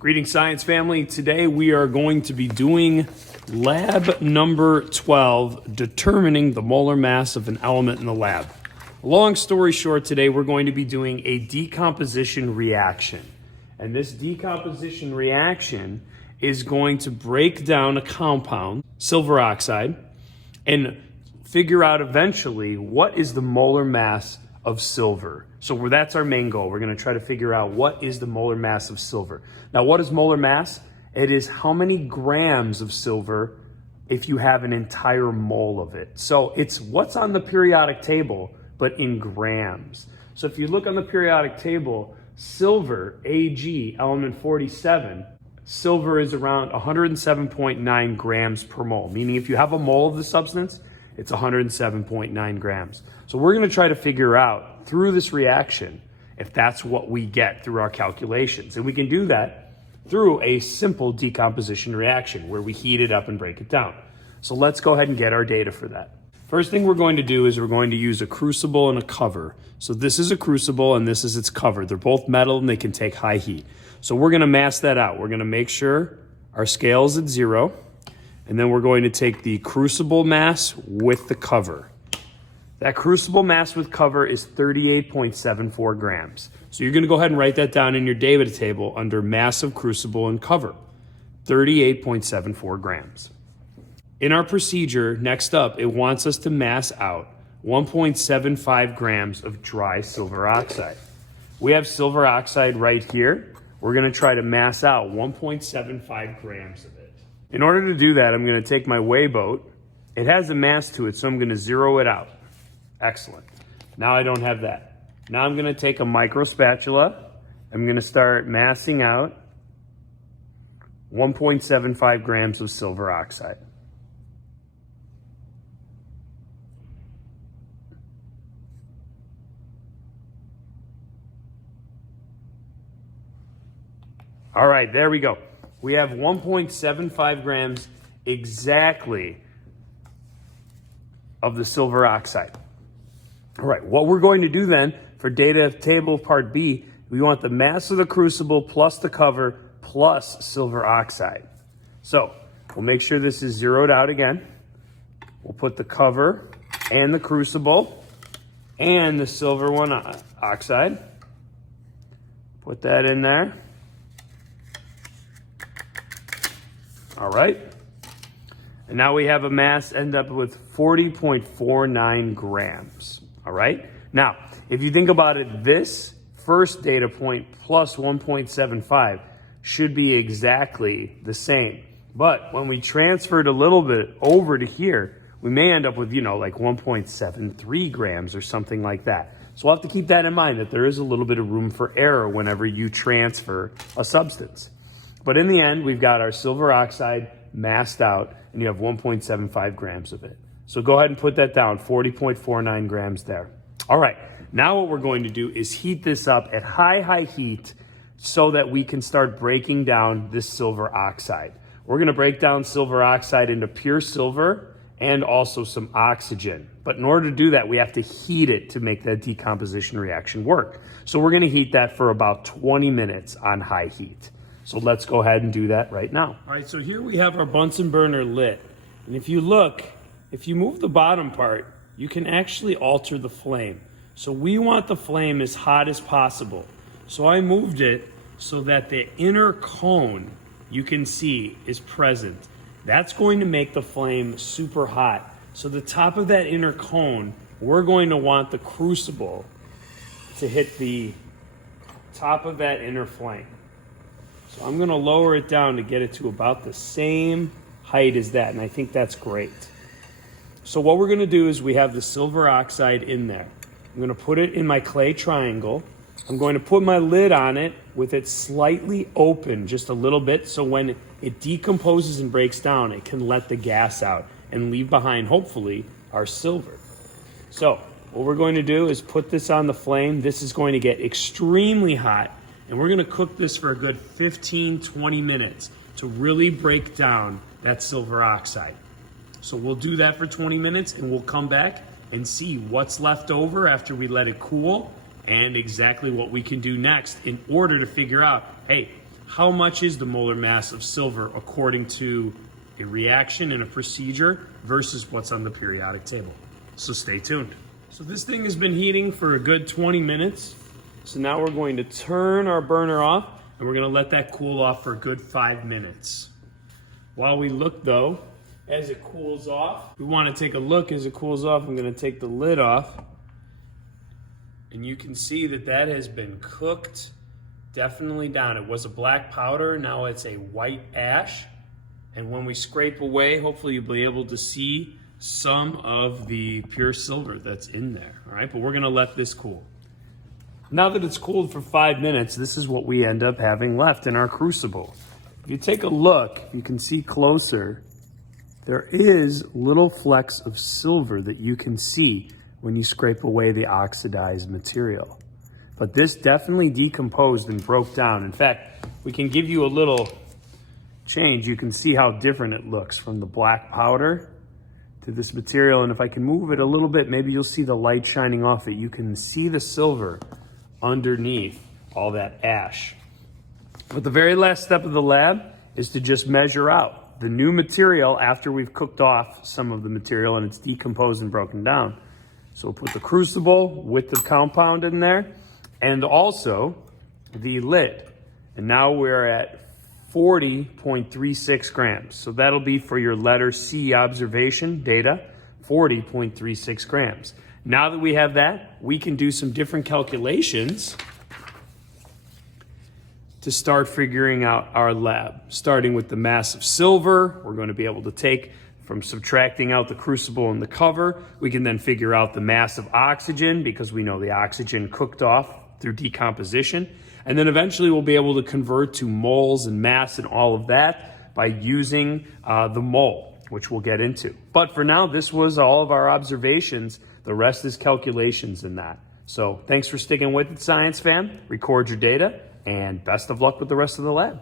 Greetings, science family. Today we are going to be doing lab number 12, determining the molar mass of an element in the lab. Long story short, today we're going to be doing a decomposition reaction. And this decomposition reaction is going to break down a compound, silver oxide, and figure out eventually what is the molar mass of silver. So that's our main goal. We're going to try to figure out what is the molar mass of silver. Now, what is molar mass? It is how many grams of silver if you have an entire mole of it. So it's what's on the periodic table, but in grams. So if you look on the periodic table, silver, Ag, element 47, silver is around 107.9 grams per mole, meaning if you have a mole of the substance, it's 107.9 grams. So we're going to try to figure out through this reaction if that's what we get through our calculations. And we can do that through a simple decomposition reaction where we heat it up and break it down. So let's go ahead and get our data for that. First thing we're going to do is we're going to use a crucible and a cover. So this is a crucible and this is its cover. They're both metal and they can take high heat. So we're going to mass that out. We're going to make sure our scale is at 0. And then we're going to take the crucible mass with the cover. That crucible mass with cover is 38.74 grams. So you're going to go ahead and write that down in your data table under mass of crucible and cover, 38.74 grams. In our procedure, next up, it wants us to mass out 1.75 grams of dry silver oxide. We have silver oxide right here. We're going to try to mass out 1.75 grams of it. In order to do that, I'm going to take my weigh boat. It has a mass to it, so I'm going to zero it out. Excellent. Now I don't have that. Now I'm going to take a micro spatula. I'm going to start massing out 1.75 grams of silver oxide. All right, there we go. We have 1.75 grams exactly of the silver oxide. All right, what we're going to do then for data table part B, we want the mass of the crucible plus the cover plus silver oxide. So we'll make sure this is zeroed out again. We'll put the cover and the crucible and the silver oxide. Put that in there. All right. And now we have a mass end up with 40.49 grams. All right. Now, if you think about it, this first data point plus 1.75 should be exactly the same. But when we transferred a little bit over to here, we may end up with, like 1.73 grams or something like that. So we'll have to keep that in mind, that there is a little bit of room for error whenever you transfer a substance. But in the end, we've got our silver oxide massed out, and you have 1.75 grams of it. So go ahead and put that down, 40.49 grams there. All right, now what we're going to do is heat this up at high heat so that we can start breaking down this silver oxide. We're going to break down silver oxide into pure silver and also some oxygen. But in order to do that, we have to heat it to make that decomposition reaction work. So we're going to heat that for about 20 minutes on high heat. So let's go ahead and do that right now. All right, so here we have our Bunsen burner lit. And if you look, if you move the bottom part, you can actually alter the flame. So we want the flame as hot as possible. So I moved it so that the inner cone you can see is present. That's going to make the flame super hot. So the top of that inner cone, we're going to want the crucible to hit the top of that inner flame. So I'm going to lower it down to get it to about the same height as that, and I think that's great. So what we're going to do is we have the silver oxide in there. I'm going to put it in my clay triangle. I'm going to put my lid on it with it slightly open just a little bit, so when it decomposes and breaks down, it can let the gas out and leave behind, hopefully, our silver. So what we're going to do is put this on the flame. This is going to get extremely hot. And we're going to cook this for a good 15-20 minutes to really break down that silver oxide. So we'll do that for 20 minutes and we'll come back and see what's left over after we let it cool and exactly what we can do next in order to figure out, hey, how much is the molar mass of silver according to a reaction and a procedure versus what's on the periodic table. So stay tuned. So this thing has been heating for a good 20 minutes. So now we're going to turn our burner off and we're gonna let that cool off for a good 5 minutes. While we look though, as it cools off, we wanna take a look as it cools off. I'm gonna take the lid off and you can see that that has been cooked definitely down. It was a black powder, now it's a white ash. And when we scrape away, hopefully you'll be able to see some of the pure silver that's in there, all right? But we're gonna let this cool. Now that it's cooled for 5 minutes, this is what we end up having left in our crucible. If you take a look, you can see closer, there is little flecks of silver that you can see when you scrape away the oxidized material. But this definitely decomposed and broke down. In fact, we can give you a little change. You can see how different it looks from the black powder to this material. And if I can move it a little bit, maybe you'll see the light shining off it. You can see the silver underneath all that ash. But the very last step of the lab is to just measure out the new material after we've cooked off some of the material and it's decomposed and broken down. So we'll put the crucible with the compound in there and also the lid. And now we're at 40.36 grams. So that'll be for your letter C observation data, 40.36 grams. Now that we have that, we can do some different calculations to start figuring out our lab. Starting with the mass of silver, we're going to be able to take from subtracting out the crucible and the cover. We can then figure out the mass of oxygen because we know the oxygen cooked off through decomposition. And then eventually we'll be able to convert to moles and mass and all of that by using the mole, which we'll get into. But for now, this was all of our observations. The rest is calculations in that. So thanks for sticking with it, Science Fam. Record your data and best of luck with the rest of the lab.